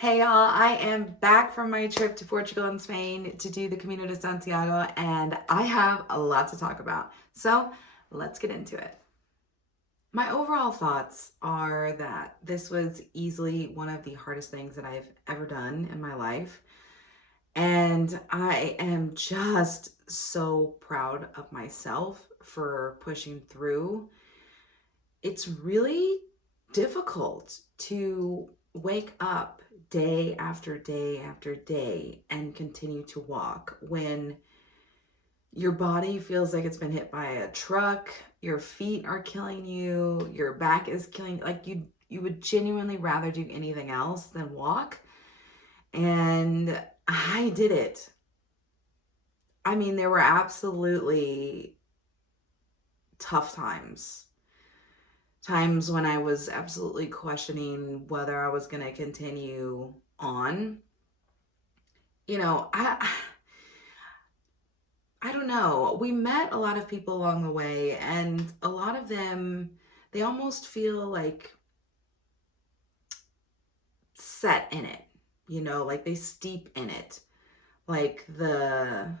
Hey y'all, I am back from my trip to Portugal and Spain to do the Camino de Santiago, and I have a lot to talk about. So let's get into it. My overall thoughts are that this was easily one of the hardest things that I've ever done in my life. And I am just so proud of myself for pushing through. It's really difficult to wake up day after day after day and continue to walk when your body feels like it's been hit by a truck, your feet are killing you, your back is killing, like you would genuinely rather do anything else than walk. And I did it. I mean, there were absolutely tough times when I was absolutely questioning whether I was going to continue on. You know, I don't know. We met a lot of people along the way, and a lot of them, they almost feel like set in it, like they steep in it. Like the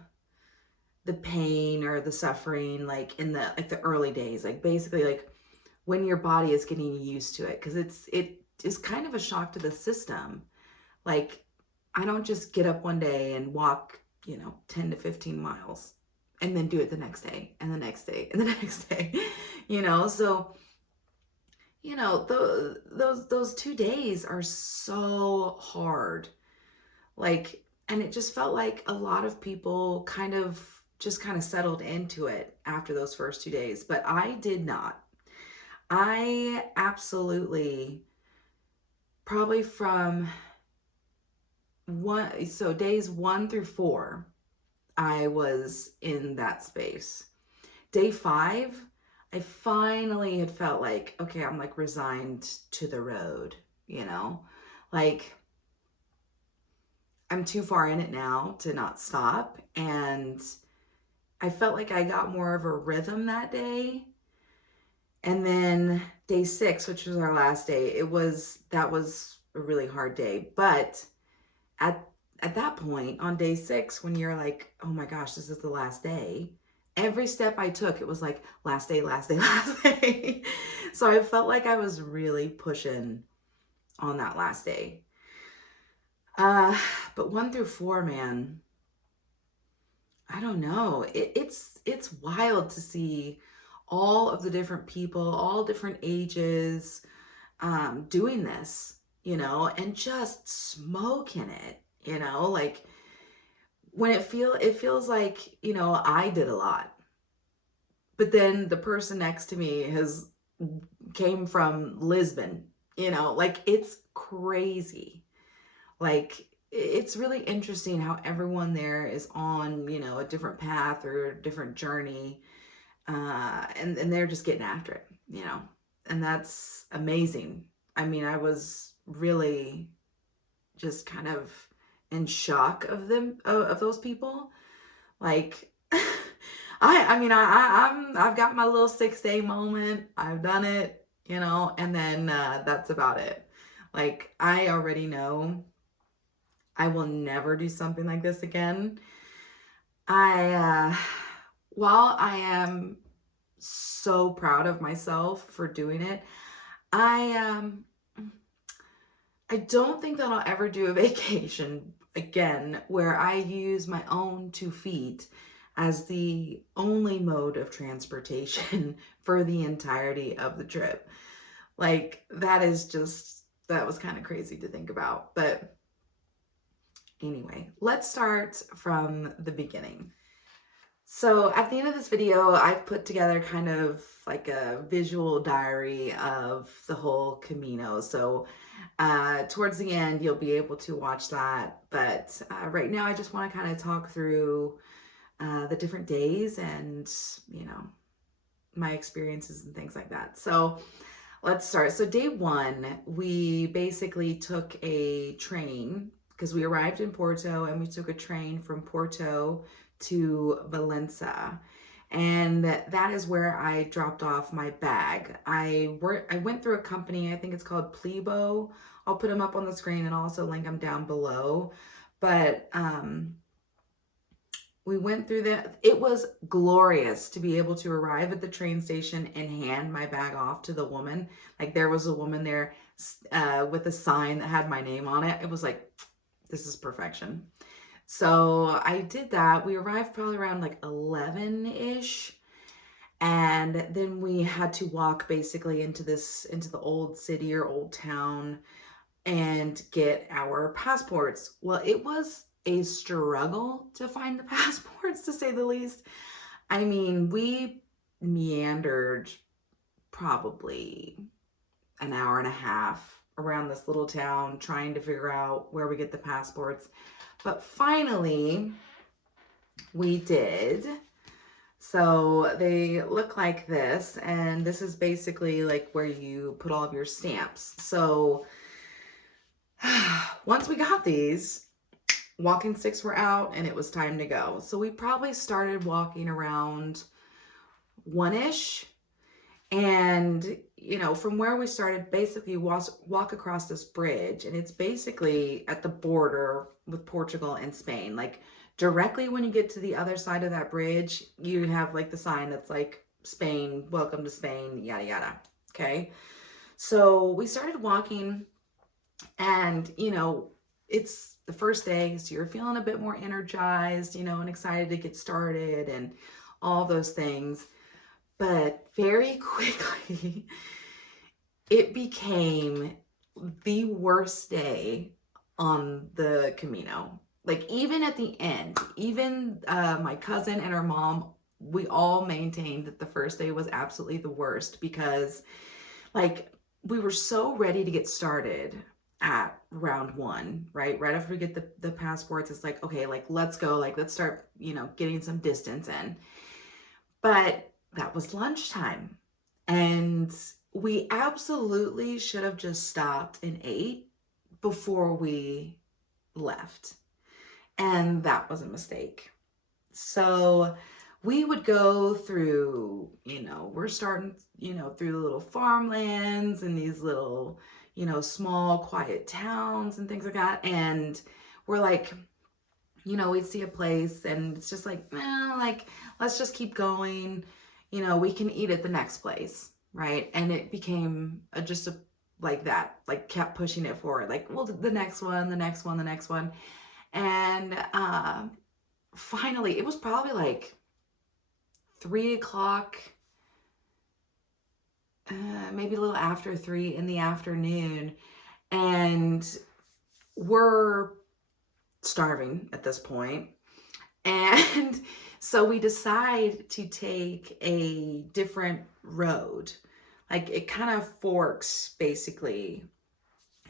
pain or the suffering, like in the early days, like basically like when your body is getting used to it, because it is kind of a shock to the system. Like, I don't just get up one day and walk, 10 to 15 miles and then do it the next day and the next day and the next day, So, those 2 days are so hard. Like, and it just felt like a lot of people kind of settled into it after those first 2 days, but I did not. I absolutely, probably from days 1 through 4, I was in that space. Day 5, I finally had felt like, okay, I'm like resigned to the road, you know? Like, I'm too far in it now to not stop. And I felt like I got more of a rhythm that day. And then day 6, which was our last day, that was a really hard day. But at at that point on day 6, when you're like, oh my gosh, this is the last day, every step I took, it was like last day, last day, last day. So I felt like I was really pushing on that last day. uh but 1 through 4, man, I don't know, it's wild to see all of the different people, all different ages, doing this, and just smoking it, like when it feels like, I did a lot, but then the person next to me has came from Lisbon, like it's crazy. Like, it's really interesting how everyone there is on, a different path or a different journey, and they're just getting after it, and that's amazing. I mean, I was really just kind of in shock of those people. Like, I mean, I've got my little 6 day moment. I've done it, and then that's about it. Like, I already know I will never do something like this again. I While I am so proud of myself for doing it, I I don't think that I'll ever do a vacation again where I use my own 2 feet as the only mode of transportation for the entirety of the trip. Like, that was kind of crazy to think about. But anyway, let's start from the beginning. So at the end of this video, I've put together kind of like a visual diary of the whole Camino. So towards the end, you'll be able to watch that. But right now, I just want to kind of talk through the different days and, my experiences and things like that. So let's start. So day 1, we basically took a train because we arrived in Porto, and we took a train from Porto to Valencia. And that is where I dropped off my bag. I went through a company, I think it's called Plebo. I'll put them up on the screen and I'll also link them down below. But we went through that. It was glorious to be able to arrive at the train station and hand my bag off to the woman. Like there was a woman there with a sign that had my name on it. It was like, this is perfection. So I did that. We arrived probably around like 11-ish. And then we had to walk basically into the old city or old town and get our passports. Well, it was a struggle to find the passports, to say the least. I mean, we meandered probably an hour and a half around this little town trying to figure out where we get the passports. But finally, we did. So they look like this, and this is basically like where you put all of your stamps. So once we got these, walking sticks were out and it was time to go. So we probably started walking around 1-ish. And, you know, from where we started, basically walk across this bridge, and it's basically at the border with Portugal and Spain. Like directly when you get to the other side of that bridge, you have like the sign that's like Spain, welcome to Spain, yada, yada. Okay. So we started walking, and, you know, it's the first day, so you're feeling a bit more energized, you know, and excited to get started and all those things. But very quickly, it became the worst day on the Camino. Like even at the end, even my cousin and her mom, we all maintained that the first day was absolutely the worst, because like we were so ready to get started at round 1, right? Right after we get the passports, it's like, okay, like let's go, like let's start, you know, getting some distance in. But that was lunchtime, and we absolutely should have just stopped and ate before we left. And that was a mistake. So we would go through, you know, we're starting, you know, through the little farmlands and these little, you know, small quiet towns and things like that. And we're like, you know, we'd see a place and it's just like, like, let's just keep going. You know, we can eat at the next place, right? And it became like that, like kept pushing it forward. Like, well, the next one, the next one, the next one. And finally, it was probably like 3 o'clock, maybe a little after 3 in the afternoon. And we're starving at this point. And so we decide to take a different road. Like it kind of forks basically,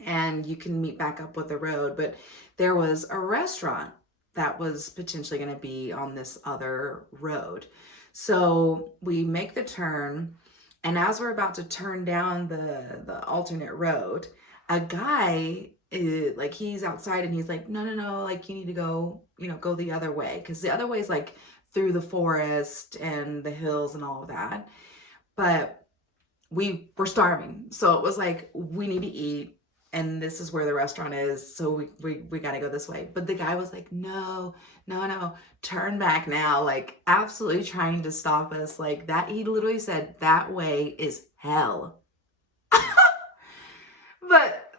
and you can meet back up with the road. But there was a restaurant that was potentially going to be on this other road. So we make the turn, and as we're about to turn down the alternate road, a guy like he's outside and he's like, no, like you need to go, you know, go the other way, because the other way is like through the forest and the hills and all of that. But we were starving, so it was like, we need to eat, and this is where the restaurant is, so we got to go this way. But the guy was like, no, turn back now, like absolutely trying to stop us. Like that, he literally said that way is hell. But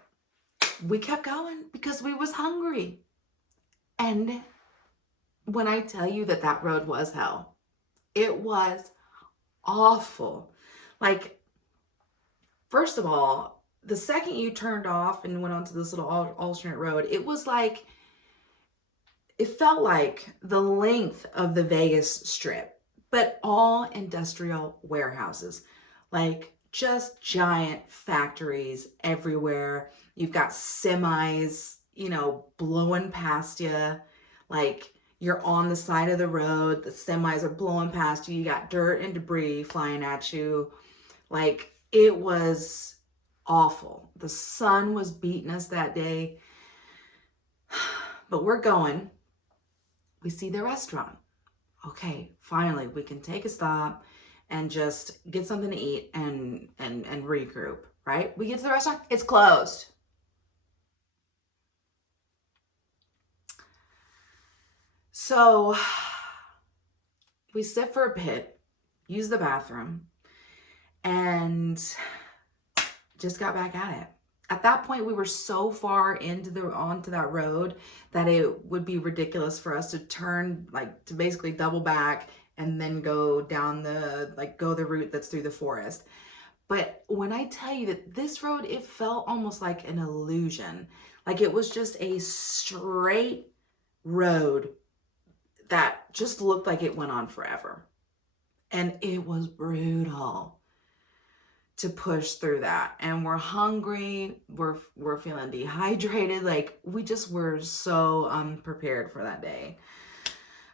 we kept going because we was hungry. And when I tell you that that road was hell, it was awful. Like, first of all, the second you turned off and went onto this little alternate road, it was like, it felt like the length of the Vegas Strip, but all industrial warehouses, like just giant factories everywhere. You've got semis, you know, blowing past you. Like you're on the side of the road, the semis are blowing past you. You got dirt and debris flying at you. Like it was awful. The sun was beating us that day. But we're going. We see the restaurant. okay, finally we can take a stop and just get something to eat and regroup, right? We get to the restaurant, it's closed. So we sit for a bit, use the bathroom, and just got back at it. At that point, we were so far onto that road that it would be ridiculous for us to turn, like to basically double back and then go down go the route that's through the forest. But when I tell you that this road, it felt almost like an illusion. Like it was just a straight road that just looked like it went on forever. And it was brutal to push through that. And we're hungry, we're feeling dehydrated, like we just were so unprepared for that day.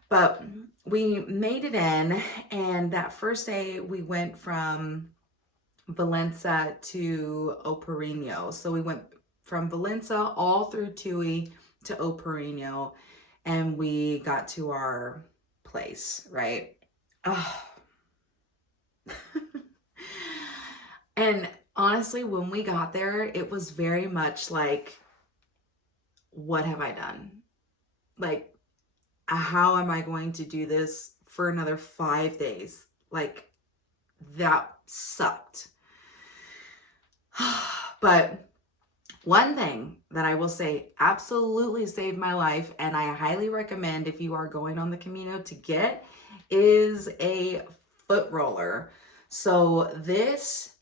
But we made it in, and that first day we went from Valença to Operinho. So we went from Valença all through Tui to Operinho, and we got to our place, right? Oh. And honestly, when we got there, it was very much like, what have I done? Like, how am I going to do this for another 5 days? Like, that sucked. But one thing that I will say absolutely saved my life, and I highly recommend if you are going on the Camino to get, is a foot roller. So this,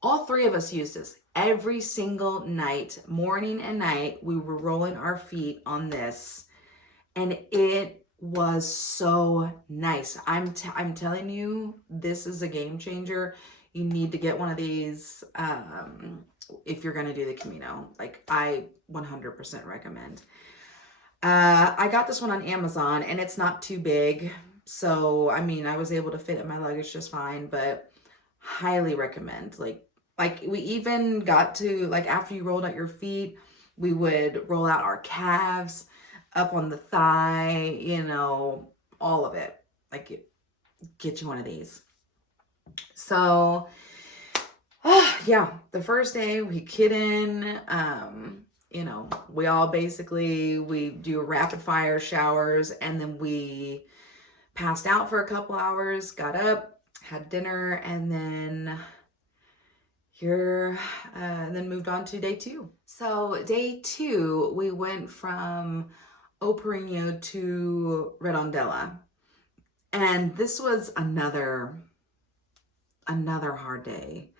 all three of us used this every single night, morning and night. We were rolling our feet on this, and it was so nice. I'm telling you, this is a game changer. You need to get one of these if you're gonna do the Camino. Like, I 100% recommend. I got this one on Amazon, and it's not too big. So, I mean, I was able to fit in my luggage just fine, but highly recommend. Like we even got to, like, after you rolled out your feet, we would roll out our calves up on the thigh, you know, all of it. Like, get you one of these. So, yeah, the first day we get in, you know, we all basically, we do rapid fire showers, and then we passed out for a couple hours, got up, had dinner, and then then moved on to day 2. So day 2, we went from Operinho to Redondela. And this was another hard day.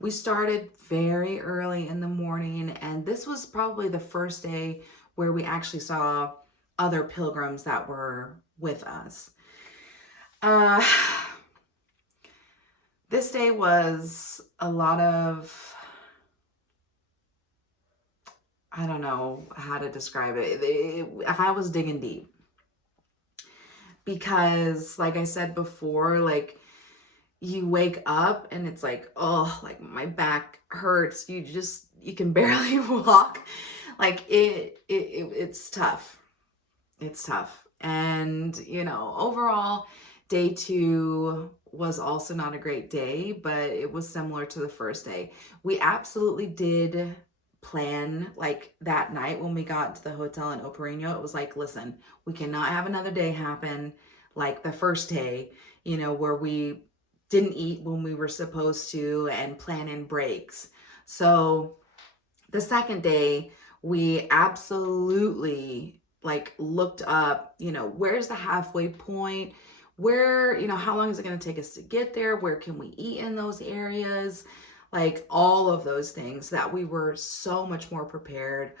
We started very early in the morning, and this was probably the first day where we actually saw other pilgrims that were with us. This day was a lot of, I don't know how to describe it. I was digging deep. Because, like I said before, like, you wake up and it's like, oh, like my back hurts. You can barely walk. Like, it's tough. It's tough. And, you know, overall, day 2 was also not a great day, but it was similar to the first day. We absolutely did plan, like, that night when we got to the hotel in Operinho. It was like, listen, we cannot have another day happen like the first day, you know, where we didn't eat when we were supposed to and plan in breaks. So the second day, we absolutely, like, looked up, you know, where's the halfway point? Where, you know, how long is it going to take us to get there? Where can we eat in those areas? Like, all of those things, that we were so much more prepared.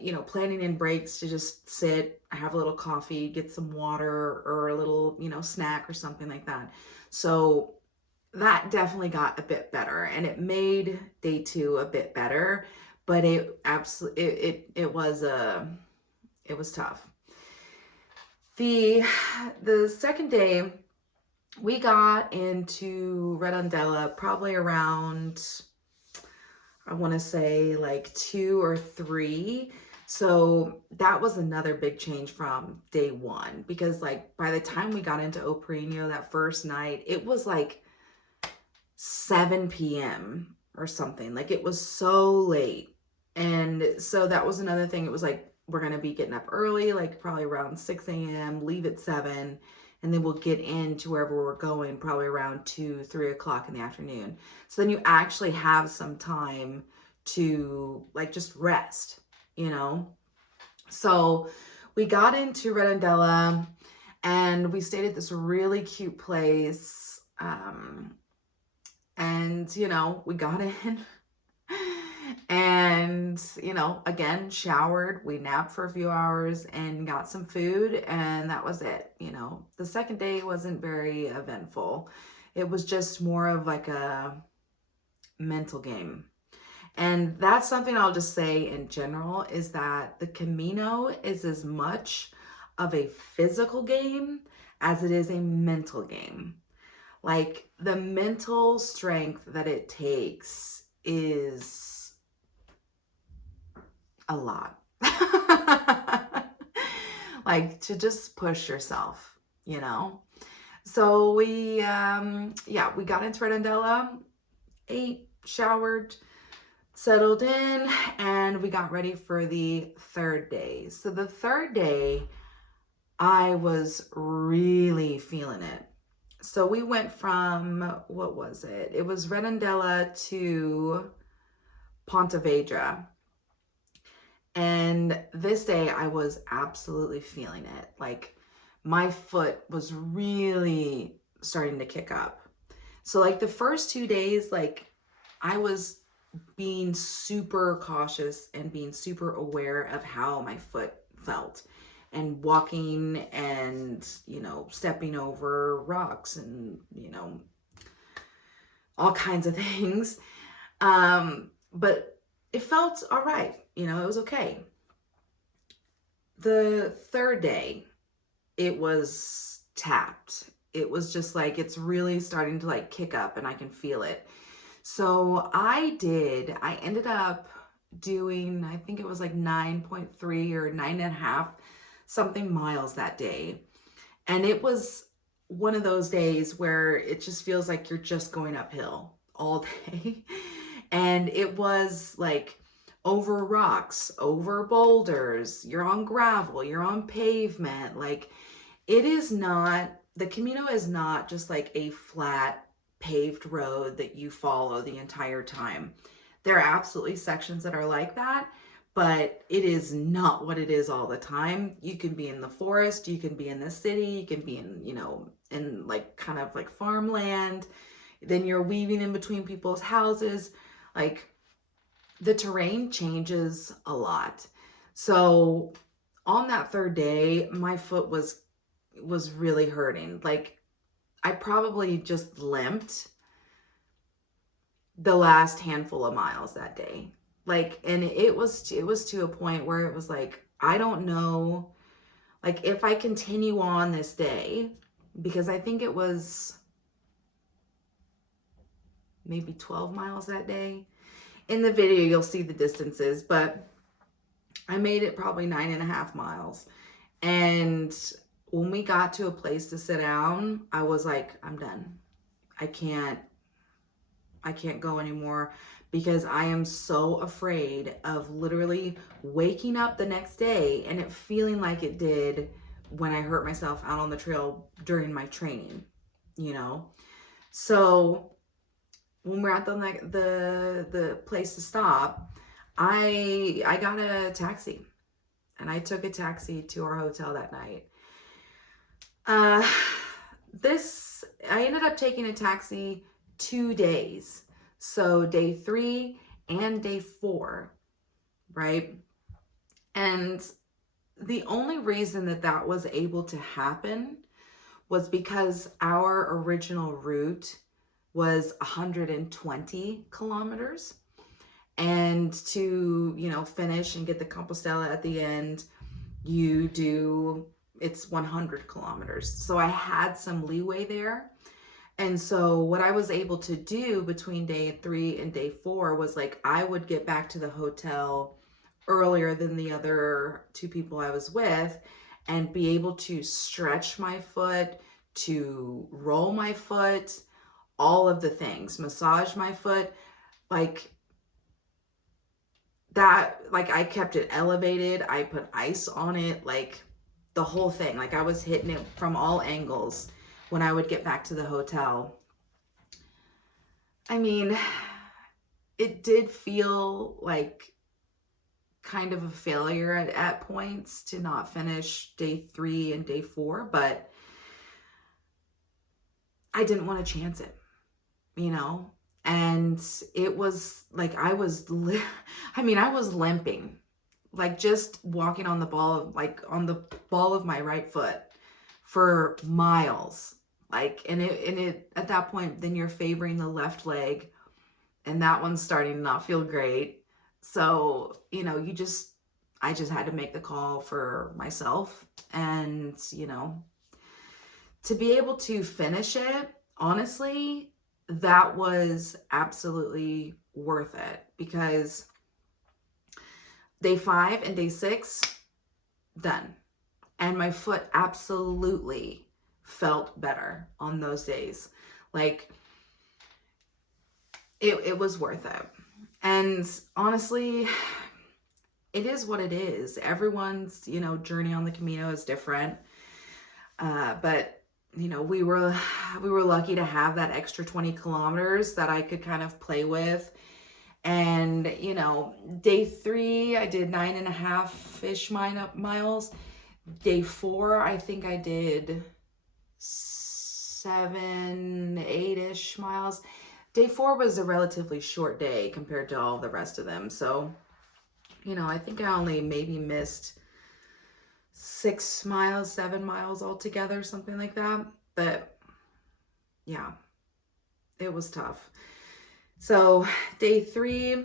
You know, planning in breaks to just sit, have a little coffee, get some water, or a little, you know, snack or something like that. So that definitely got a bit better, and it made day 2 a bit better, but it was tough. The second day, we got into Redondela probably around, I want to say, like 2 or 3. So that was another big change from day one, because like by the time we got into O Perino that first night, it was like 7 p.m. or something. Like it was so late. And so that was another thing. It was like, we're going to be getting up early, like probably around 6 a.m., leave at 7, and then we'll get into wherever we're going probably around 2, 3 o'clock in the afternoon. So then you actually have some time to like just rest, you know? So we got into Redondela and we stayed at this really cute place. And, you know, we got in and, you know, again, showered, we napped for a few hours and got some food, and that was it. You know, the second day wasn't very eventful. It was just more of like a mental game. And that's something I'll just say in general, is that the Camino is as much of a physical game as it is a mental game. Like the mental strength that it takes is a lot. Like to just push yourself, you know? So we got into Redondela, ate, showered, settled in, and we got ready for the third day. So the third day, I was really feeling it. So we went from, what was it? It was Redondela to Pontevedra. And this day I was absolutely feeling it. Like my foot was really starting to kick up. So like the first 2 days, like I was being super cautious and being super aware of how my foot felt, and walking and, you know, stepping over rocks and, you know, all kinds of things. But it felt all right. You know, it was okay. The third day, it was tapped. It was just like, it's really starting to like kick up and I can feel it. So I ended up doing, I think it was like 9.3 or 9.5 something miles that day. And it was one of those days where it just feels like you're just going uphill all day. And it was like over rocks, over boulders, you're on gravel, you're on pavement. Like it is not, the Camino is not just like a flat paved road that you follow the entire time. There are absolutely sections that are like that, but it is not what it is all the time. You can be in the forest, you can be in the city, you can be in, you know, in like kind of like farmland. Then you're weaving in between people's houses. Like the terrain changes a lot. So on that third day, my foot was really hurting. Like I probably just limped the last handful of miles that day. Like, and it was to a point where it was like, I don't know, like if I continue on this day, because I think it was maybe 12 miles that day. In the video, you'll see the distances, but I made it probably 9.5 miles. And when we got to a place to sit down, I was like, I'm done. I can't go anymore, because I am so afraid of literally waking up the next day and it feeling like it did when I hurt myself out on the trail during my training, you know? So when we're at the place to stop, I got a taxi, and I took a taxi to our hotel that night. I ended up taking a taxi 2 days. So day 3 and day 4, right? And the only reason that was able to happen was because our original route was 120 kilometers. And to, you know, finish and get the Compostela at the end, it's 100 kilometers. So I had some leeway there. And so what I was able to do between day 3 and day 4 was like, I would get back to the hotel earlier than the other two people I was with, and be able to stretch my foot, to roll my foot, all of the things, massage my foot, like that, like I kept it elevated. I put ice on it, like the whole thing. Like I was hitting it from all angles when I would get back to the hotel. I mean, it did feel like kind of a failure at points to not finish day 3 and day 4, but I didn't want to chance it, you know? And it was like I was limping, like just walking on the ball, like on the ball of my right foot for miles. Like, and it at that point, then you're favoring the left leg, and that one's starting to not feel great. So, I just had to make the call for myself, and, to be able to finish it, honestly, that was absolutely worth it, because day 5 and day 6, done. And my foot absolutely felt better on those days. Like, it was worth it. And honestly, it is what it is. Everyone's, journey on the Camino is different. But we were lucky to have that extra 20 kilometers that I could kind of play with. And, day 3, I did 9.5-ish miles. Day 4, I think I did 7, 8-ish miles. Day 4 was a relatively short day compared to all the rest of them. So, I think I only maybe missed 6 miles, 7 miles altogether, something like that. But yeah, it was tough. So day 3,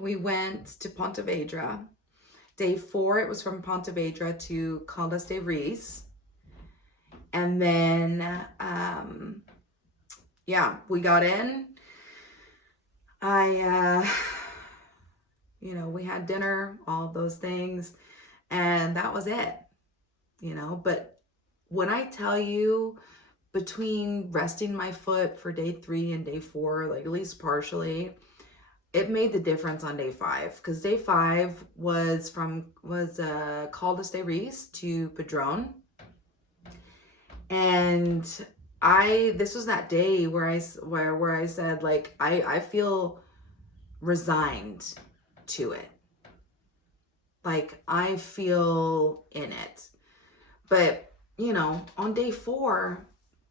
we went to Pontevedra. Day 4, it was from Pontevedra to Caldas de Reis. And then, we got in. We had dinner, all of those things, and that was it, But when I tell you, between resting my foot for day 3 and day 4, like at least partially, it made the difference on day 5, because day 5 was Caldas de Reis to Padrón. And this was that day where I said, like, I feel resigned to it. Like, I feel in it. But, on day 4,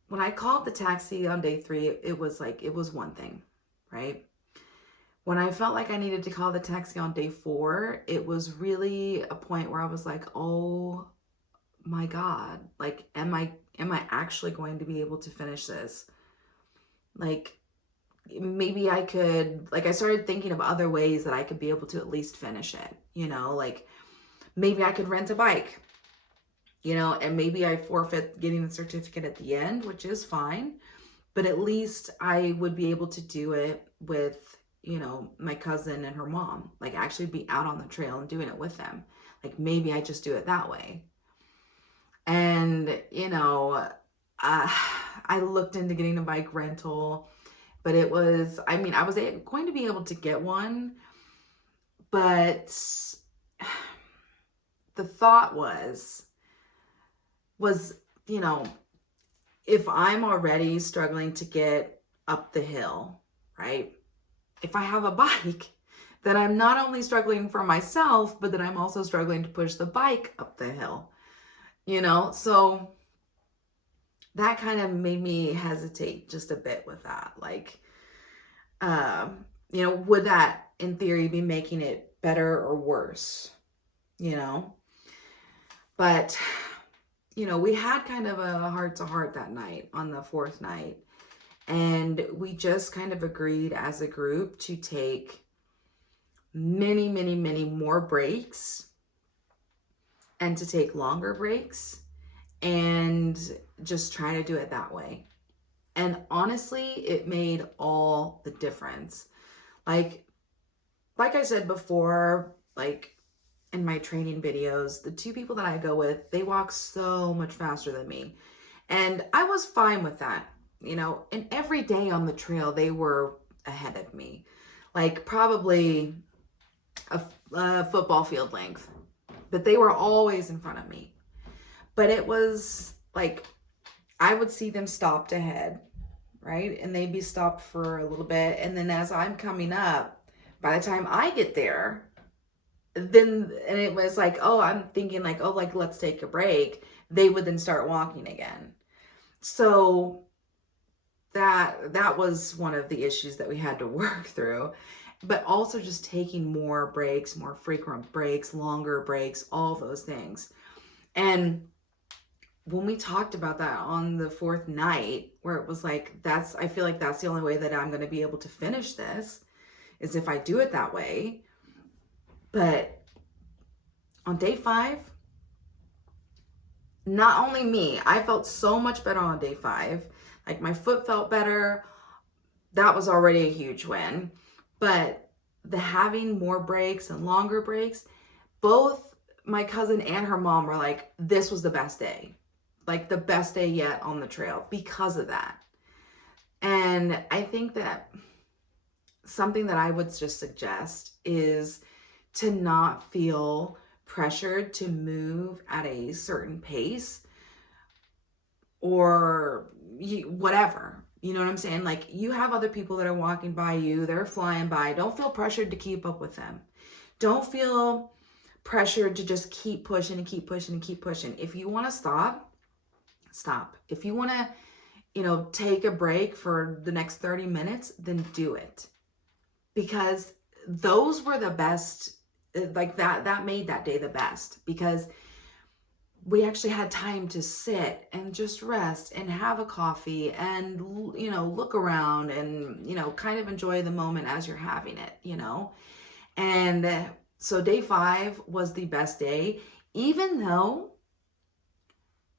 when I called the taxi on day 3, it was one thing, right? When I felt like I needed to call the taxi on day 4, it was really a point where I was like, oh my God, like, am I actually going to be able to finish this? Like, maybe I could, like, I started thinking of other ways that I could be able to at least finish it, like maybe I could rent a bike, and maybe I forfeit getting the certificate at the end, which is fine, but at least I would be able to do it with, my cousin and her mom, like actually be out on the trail and doing it with them. Like, maybe I just do it that way. And, I looked into getting a bike rental, but I was going to be able to get one, but the thought was, if I'm already struggling to get up the hill, right? If I have a bike, then I'm not only struggling for myself, but then I'm also struggling to push the bike up the hill, So that kind of made me hesitate just a bit with that. Like, would that in theory be making it better or worse, But, we had kind of a heart-to-heart that night on the 4th night. And we just kind of agreed as a group to take many, many, many more breaks, and to take longer breaks, and just try to do it that way. And honestly, it made all the difference. Like I said before, like in my training videos, the two people that I go with, they walk so much faster than me. And I was fine with that, and every day on the trail, they were ahead of me, like probably a football field length, but they were always in front of me. But it was like, I would see them stopped ahead, right? And they'd be stopped for a little bit. And then as I'm coming up, by the time I get there, and it was like, oh, I'm thinking like, oh, like, let's take a break. They would then start walking again. So that was one of the issues that we had to work through, but also just taking more breaks, more frequent breaks, longer breaks, all those things. And when we talked about that on the fourth night, where it was like, I feel like that's the only way that I'm going to be able to finish this, is if I do it that way. But on day 5, not only me, I felt so much better on day 5. Like my foot felt better. That was already a huge win. But the having more breaks and longer breaks, both my cousin and her mom were like, this was the best day. Like the best day yet on the trail because of that. And I think that something that I would just suggest is to not feel pressured to move at a certain pace or whatever. You know what I'm saying? Like, you have other people that are walking by you, they're flying by. Don't feel pressured to keep up with them. Don't feel pressured to just keep pushing and keep pushing and keep pushing. If you want to stop, stop. If you want to, take a break for the next 30 minutes, then do it. Because those were the best, like that made that day the best, because we actually had time to sit and just rest and have a coffee and, look around and, kind of enjoy the moment as you're having it, And so day 5 was the best day, even though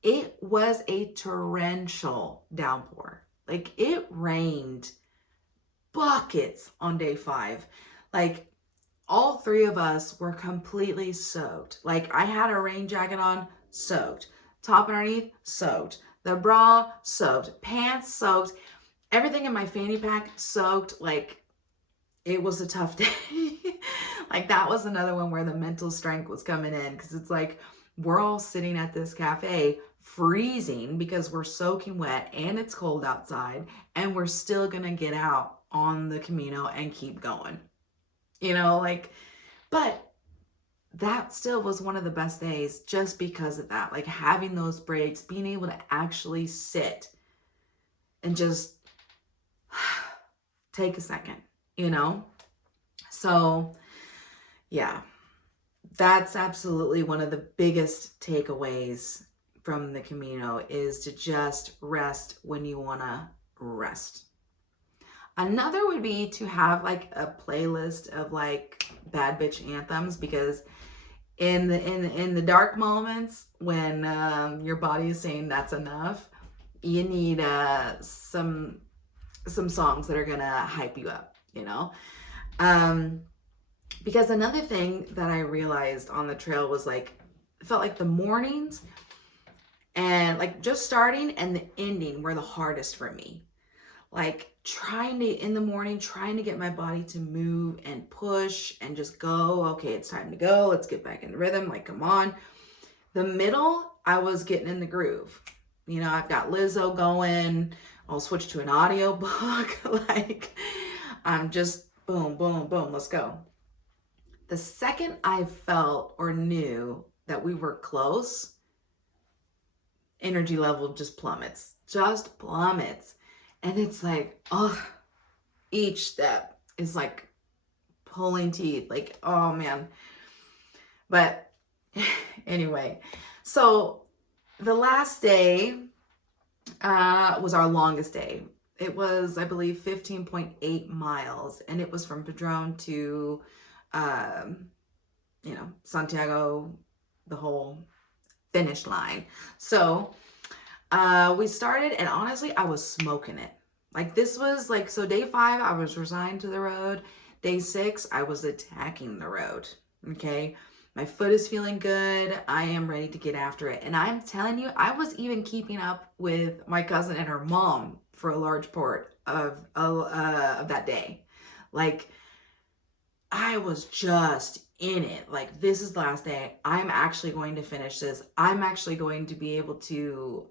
it was a torrential downpour. Like, it rained buckets on day 5. Like, all 3 of us were completely soaked. Like, I had a rain jacket on, soaked. Top underneath, soaked. The bra, soaked. Pants, soaked. Everything in my fanny pack, soaked. Like, it was a tough day. Like, that was another one where the mental strength was coming in, because it's like, we're all sitting at this cafe freezing because we're soaking wet and it's cold outside, and we're still gonna get out on the Camino and keep going. But that still was one of the best days just because of that. Like, having those breaks, being able to actually sit and just take a second, So, yeah, that's absolutely one of the biggest takeaways from the Camino, is to just rest when you want to rest. Another would be to have like a playlist of like bad bitch anthems, because in the dark moments when your body is saying that's enough, you need some songs that are gonna hype you up, because another thing that I realized on the trail was like, it felt like the mornings and like just starting and the ending were the hardest for me. Like, in the morning, trying to get my body to move and push and just go, okay, it's time to go. Let's get back in the rhythm. Like, come on. The middle, I was getting in the groove. I've got Lizzo going. I'll switch to an audio book. Like, I'm just boom, boom, boom. Let's go. The second I felt or knew that we were close, energy level just plummets. And it's like, oh, each step is like pulling teeth. Like, oh man. But anyway, so the last day was our longest day. It was, I believe, 15.8 miles. And it was from Padrón to, Santiago, the whole finish line. So we started, and honestly, I was smoking it. Like, this was like, so day 5, I was resigned to the road. Day 6, I was attacking the road. Okay. My foot is feeling good. I am ready to get after it. And I'm telling you, I was even keeping up with my cousin and her mom for a large part of that day. Like, I was just in it. Like, this is the last day. I'm actually going to finish this. I'm actually going to be able to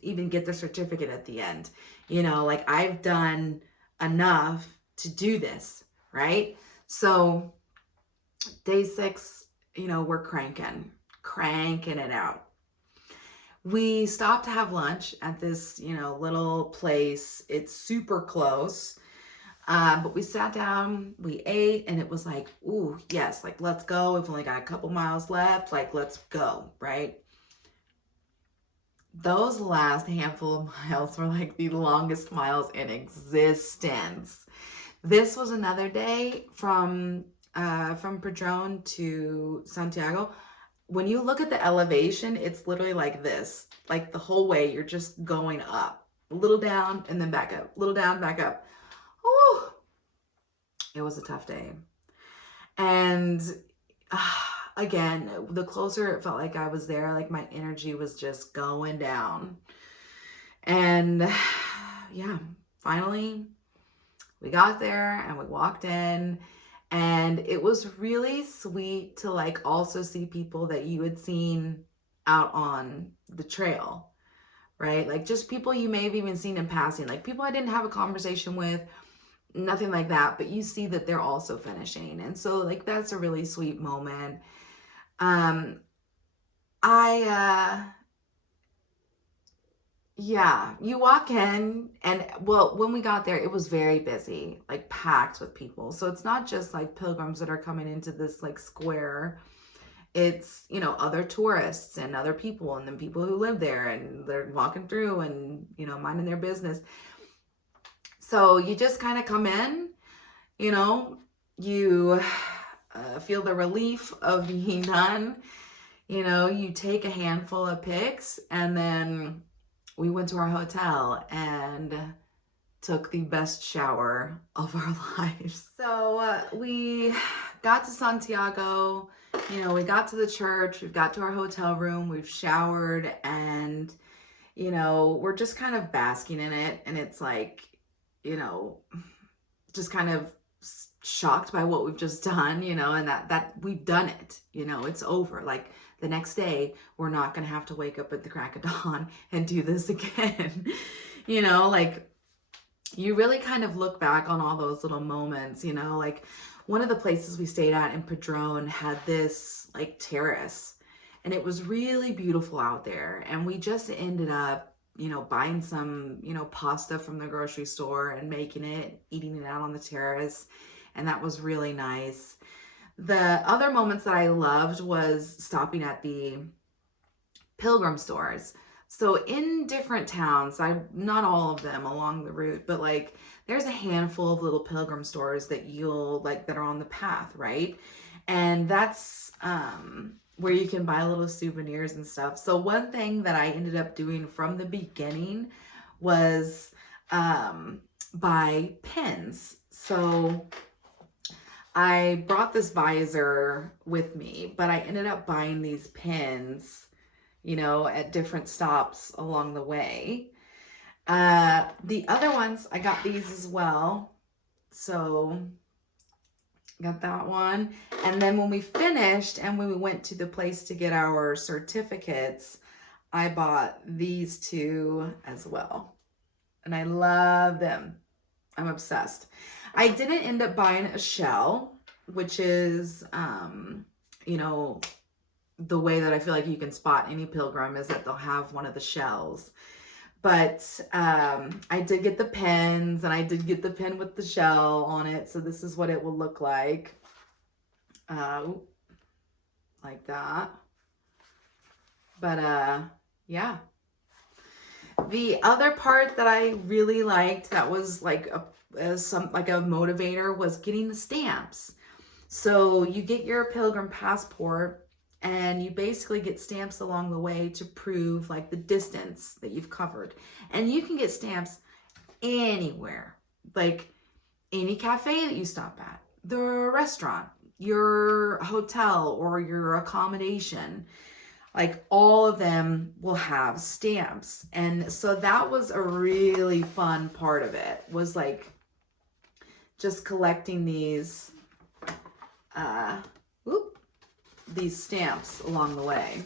even get the certificate at the end. Like, I've done enough to do this, right? So, day 6, we're cranking it out. We stopped to have lunch at this, little place. It's super close. But we sat down, we ate, and it was like, ooh, yes, like, let's go. We've only got a couple miles left. Like, let's go, right? Those last handful of miles were like the longest miles in existence. This was another day from Padrón to Santiago. When you look at the elevation, it's literally like this. Like, the whole way, you're just going up. A little down and then back up. A little down, back up. Whew. It was a tough day. And again, the closer it felt like I was there, like, my energy was just going down. And yeah, finally we got there and we walked in, and it was really sweet to, like, also see people that you had seen out on the trail, right? Like, just people you may have even seen in passing, like people I didn't have a conversation with, nothing like that, but you see that they're also finishing. And so, like, that's a really sweet moment. Yeah, you walk in, and well, when we got there, it was very busy, like packed with people. So it's not just like pilgrims that are coming into this like square. It's, other tourists and other people, and then people who live there, and they're walking through and, minding their business. So you just kind of come in, you feel the relief of being done. You take a handful of pics, and then we went to our hotel and took the best shower of our lives. So we got to Santiago, we got to the church, we've got to our hotel room, we've showered, and, we're just kind of basking in it. And it's like, just kind of shocked by what we've just done, and that we've done it, it's over. Like, the next day, we're not going to have to wake up at the crack of dawn and do this again. Like, you really kind of look back on all those little moments, like, one of the places we stayed at in Padrón had this like terrace, and it was really beautiful out there. And we just ended up, buying some, pasta from the grocery store and making it, eating it out on the terrace. And that was really nice. The other moments that I loved was stopping at the pilgrim stores. So in different towns, not all of them along the route, but like, there's a handful of little pilgrim stores that you'll like that are on the path, right? And that's where you can buy little souvenirs and stuff. So one thing that I ended up doing from the beginning was buy pins. So I brought this visor with me, but I ended up buying these pins, at different stops along the way. The other ones, I got these as well. So got that one. And then when we finished and when we went to the place to get our certificates, I bought these two as well. And I love them. I'm obsessed. I didn't end up buying a shell, which is, the way that I feel like you can spot any pilgrim is that they'll have one of the shells. But I did get the pins, and I did get the pin with the shell on it. So this is what it will look like. Like that. But yeah. The other part that I really liked that was like a motivator was getting the stamps. So you get your pilgrim passport, and you basically get stamps along the way to prove like the distance that you've covered. And you can get stamps anywhere, like any cafe that you stop at, the restaurant, your hotel or your accommodation. Like all of them will have stamps. And so that was a really fun part of it, was like just collecting these these stamps along the way.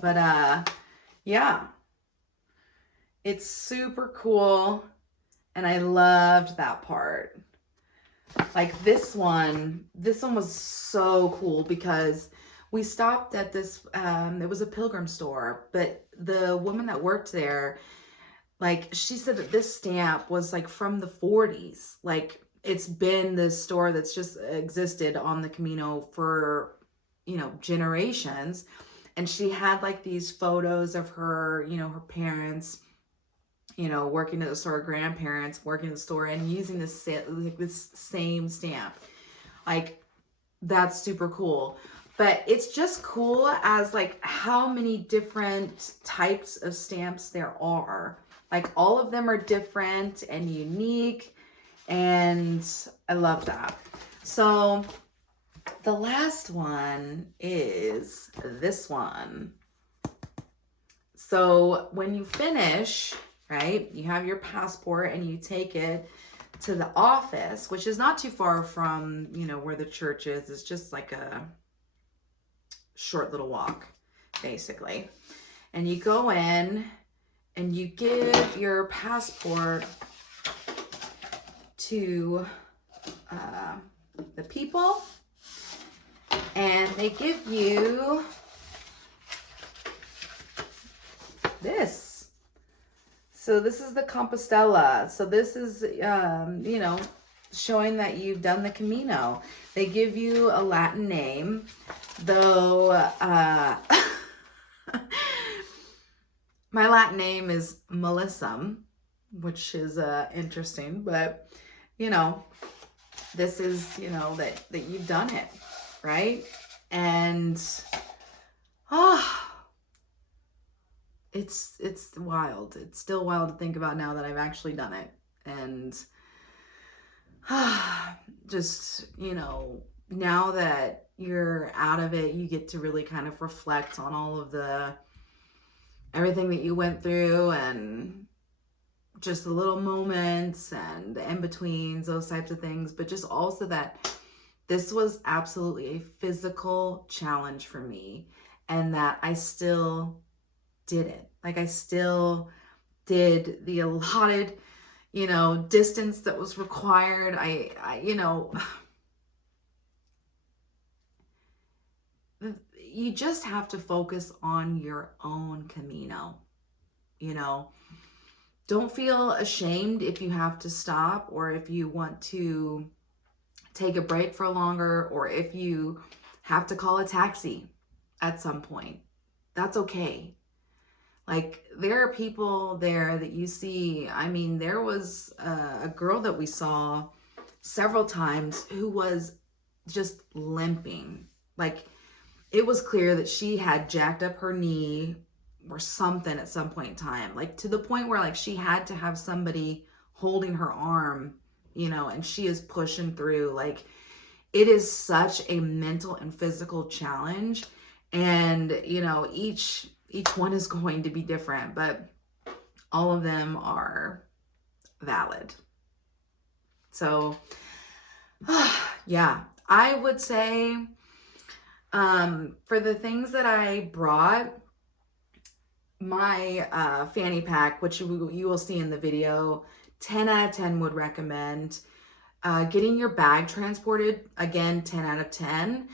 But yeah, it's super cool, and I loved that part. Like this one was so cool because we stopped at this, it was a pilgrim store, but the woman that worked there, like, she said that this stamp was like from the 40s. Like, it's been this store that's just existed on the Camino for, generations. And she had like these photos of her, her parents, working at the store, grandparents working at the store, and using this same stamp. Like, that's super cool. But it's just cool as like how many different types of stamps there are. Like, all of them are different and unique, and I love that. So the last one is this one. So when you finish, right, you have your passport and you take it to the office, which is not too far from, where the church is. It's just like a short little walk, basically. And you go in and you give your passport to the people, and they give you this. So this is the Compostela. So this is, showing that you've done the Camino. They give you a Latin name, though my Latin name is Melissa, which is interesting, but this is, that you've done it, right? And it's wild. It's still wild to think about now that I've actually done it. And just, now that you're out of it, you get to really kind of reflect on all of everything that you went through, and just the little moments and the in-betweens, those types of things. But just also that this was absolutely a physical challenge for me, and that I still did it. Like, I still did the allotted, distance that was required. You just have to focus on your own Camino, Don't feel ashamed if you have to stop, or if you want to take a break for longer, or if you have to call a taxi at some point. That's okay. Like, there are people there that you see. I mean, there was a girl that we saw several times who was just limping. Like, it was clear that she had jacked up her knee or something at some point in time, like to the point where like she had to have somebody holding her arm, and she is pushing through. Like, it is such a mental and physical challenge, and each one is going to be different, but all of them are valid. So yeah, I would say for the things that I brought, my fanny pack, which you will see in the video, 10 out of 10 would recommend. Getting your bag transported, again, 10 out of 10.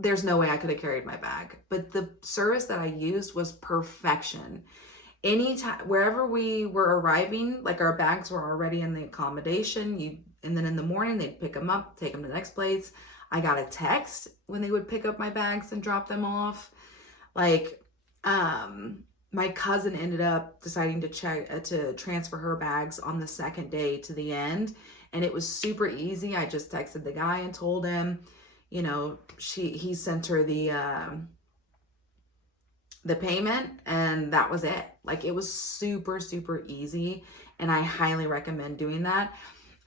There's no way I could have carried my bag, but the service that I used was perfection. Anytime, wherever we were arriving, like, our bags were already in the accommodation, and then in the morning they'd pick them up, take them to the next place. I got a text when they would pick up my bags and drop them off. Like, my cousin ended up deciding to transfer her bags on the second day to the end, and it was super easy. I just texted the guy and told him, he sent her the payment, and that was it. Like, it was super, super easy, and I highly recommend doing that.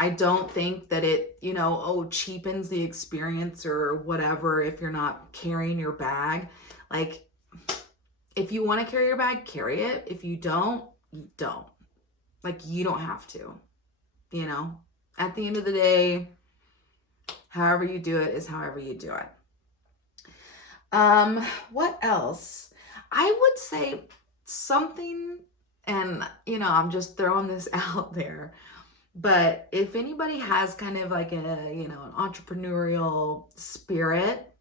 I don't think that it, cheapens the experience or whatever if you're not carrying your bag. Like, if you want to carry your bag, carry it. If you don't, you don't. Like, you don't have to, At the end of the day, however you do it is however you do it. What else? I would say something, and, I'm just throwing this out there. But if anybody has kind of like an entrepreneurial spirit,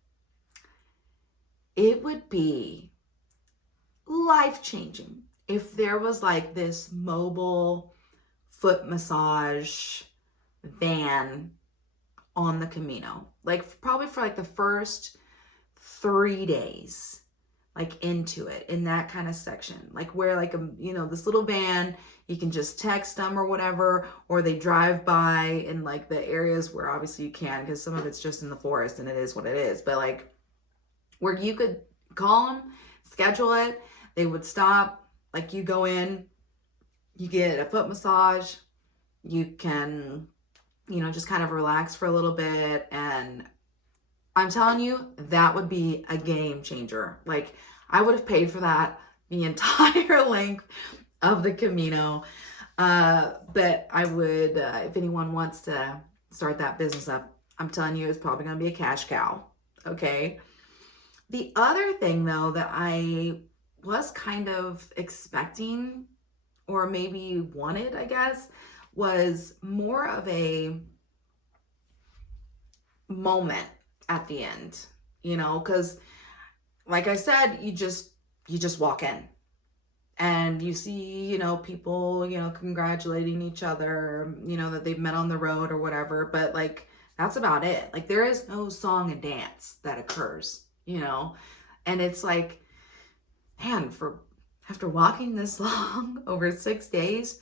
it would be life-changing if there was like this mobile foot massage van on the Camino. Like probably for like the first 3 days, like into it, in that kind of section. Like where like, this little van, you can just text them or whatever, or they drive by in like the areas where obviously you can, because some of it's just in the forest and it is what it is. But like where you could call them, schedule it, they would stop, like you go in, you get a foot massage, you can, just kind of relax for a little bit. And I'm telling you, that would be a game changer. Like I would have paid for that the entire length of the Camino. But I would, if anyone wants to start that business up, I'm telling you, it's probably going to be a cash cow. Okay. The other thing though, that I was kind of expecting, or maybe wanted, I guess, was more of a moment at the end, because like I said, you just walk in and you see, people, congratulating each other, that they've met on the road or whatever. But like, that's about it. Like there is no song and dance that occurs, and it's like, man, after walking this long over 6 days,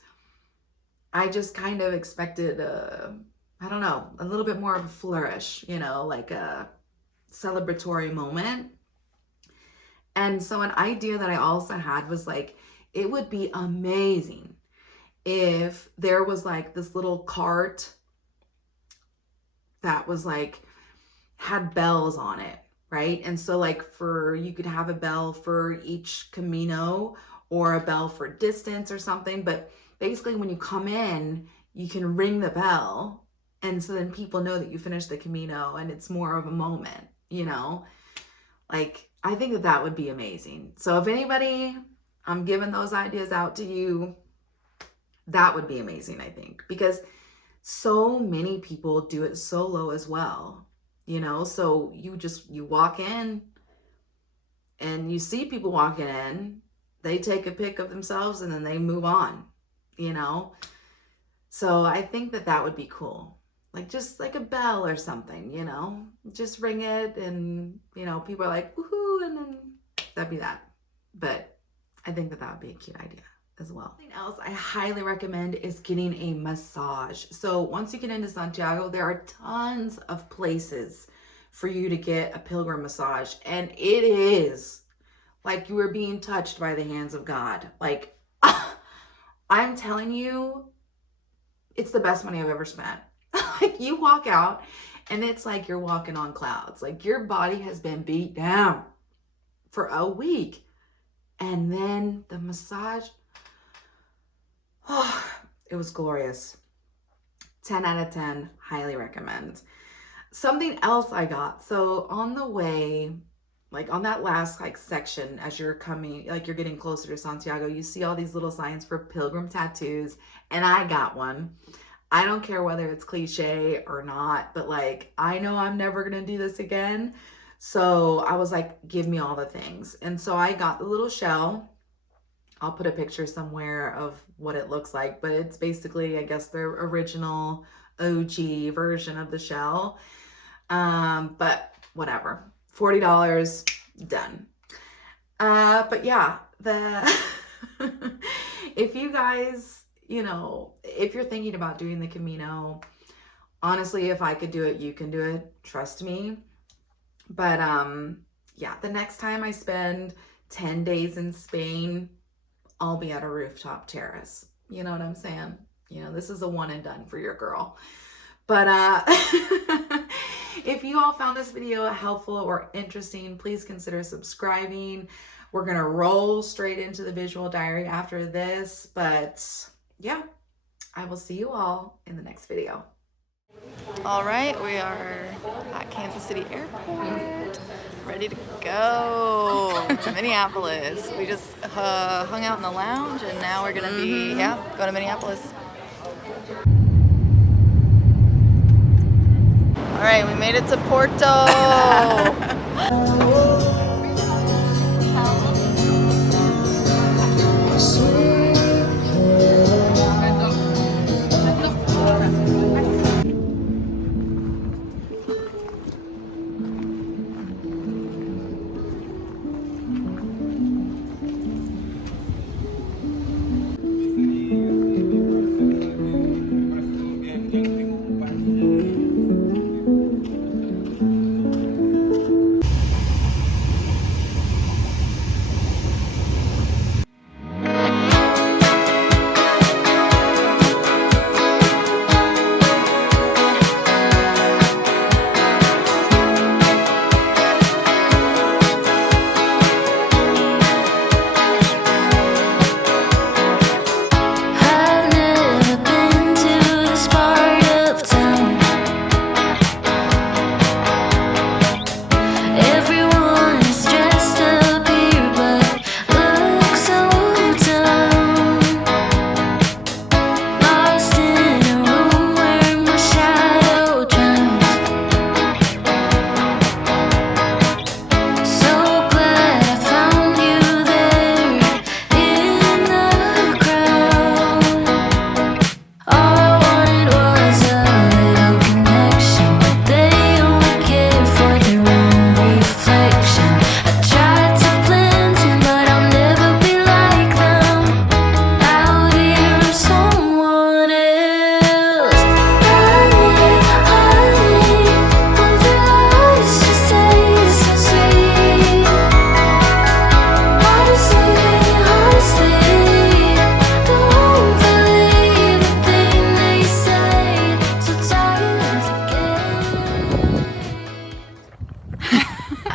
I just kind of expected, I don't know, a little bit more of a flourish, like a celebratory moment. And so an idea that I also had was like, it would be amazing if there was like this little cart that was like, had bells on it, right? And so like you could have a bell for each Camino or a bell for distance or something. But basically when you come in, you can ring the bell. And so then people know that you finished the Camino and it's more of a moment, Like, I think that would be amazing. So if anybody, I'm giving those ideas out to you, that would be amazing, I think. Because so many people do it solo as well, So you walk in and you see people walking in, they take a pic of themselves and then they move on, So I think that would be cool. Like just like a bell or something, just ring it and, people are like, woohoo, and then that'd be that. But I think that would be a cute idea as well. Something else I highly recommend is getting a massage. So once you get into Santiago, there are tons of places for you to get a pilgrim massage. And it is like you are being touched by the hands of God. Like, I'm telling you, it's the best money I've ever spent. Like you walk out and it's like you're walking on clouds. Like your body has been beat down for a week. And then the massage, oh, it was glorious. 10 out of 10, highly recommend. Something else I got. So on the way, like on that last like section, as you're coming, like you're getting closer to Santiago, you see all these little signs for pilgrim tattoos. And I got one. I don't care whether it's cliche or not, but like, I know I'm never going to do this again. So I was like, give me all the things. And so I got the little shell. I'll put a picture somewhere of what it looks like, but it's basically, I guess, the original OG version of the shell. But whatever, $40, done. But yeah, if you guys, if you're thinking about doing the Camino, honestly, if I could do it, you can do it. Trust me. But yeah, the next time I spend 10 days in Spain, I'll be at a rooftop terrace. You know what I'm saying? You know, this is a one and done for your girl. But if you all found this video helpful or interesting, please consider subscribing. We're going to roll straight into the visual diary after this. But yeah, I will see you all in the next video. All right, we are at Kansas City Airport, ready to go to Minneapolis. We just hung out in the lounge, and now we're gonna be, go to Minneapolis. All right, we made it to Porto.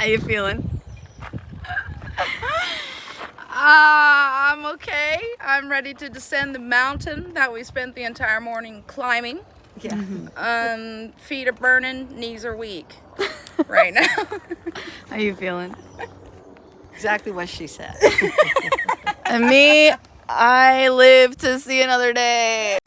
How you feeling? I'm okay. I'm ready to descend the mountain that we spent the entire morning climbing. Yeah. Feet are burning, knees are weak right now. How you feeling? Exactly what she said. And me, I live to see another day.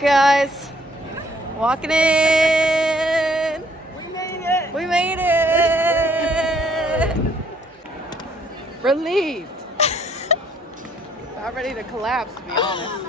guys. Walking in. We made it. We made it. Relieved. About ready to collapse, to be honest.